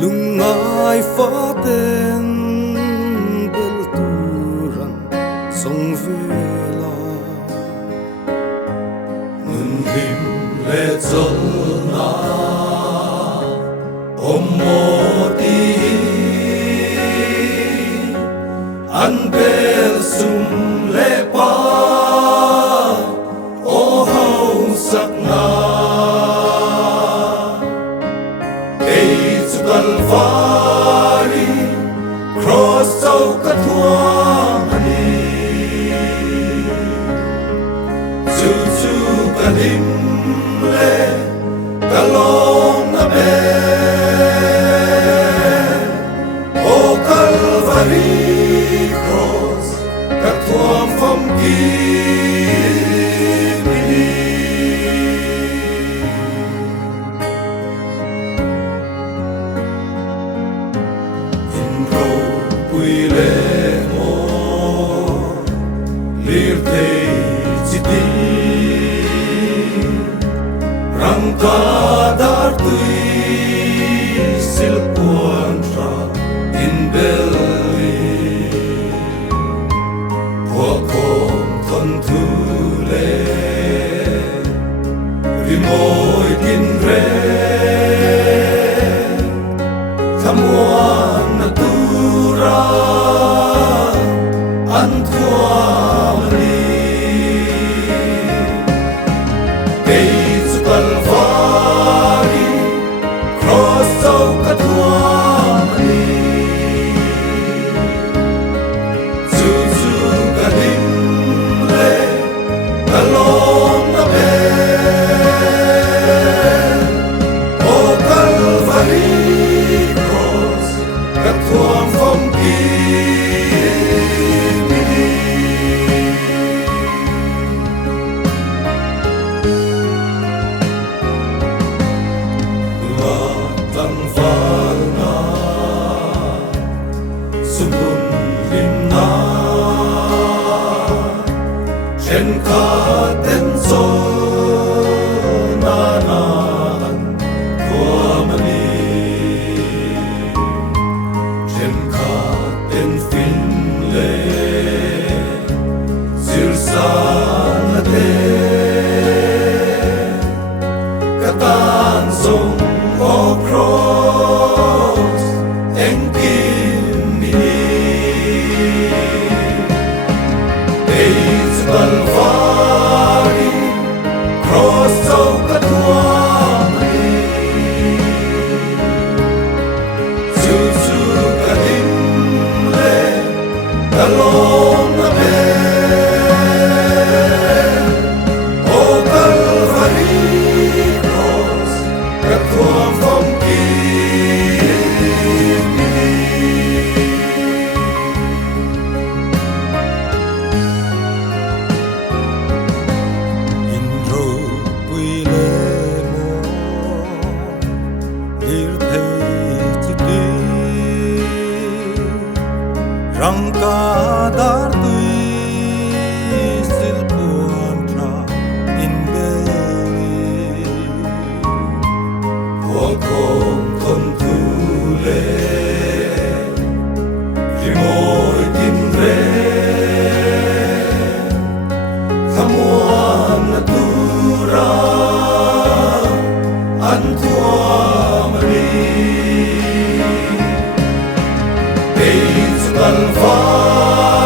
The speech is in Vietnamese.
lungai faten bel turan song vela nun him le zolna omoti an bel sum le pa o hau sakna Kalvari cross sau kathuang ani chu kalim le kalong na be o Kalvari cross kathuang phong ki Puile mo lirte chiti rangka dar tui silpuan tra in belly pokom ton thule rimoi tin re thamuan natura antuamani Gates Kalvari cross sau kathuamani chu kalim le kalong na be o Kalvari cross kathuam phong ki Lang phal na subun lim na chen kha ten so na na tuamani chen kha ten fin le sir sa na te katan song o cross enkimini Gates Kalvari cross sau kathuamani chu kalim le kalong na be o Kalvari cross kathuam phong ki Indro puile mo lirte chiti rangka dar tui silpuan tra in belly pokom ton thule rimoi tin re thamuan natura antuamani Gates Kalvari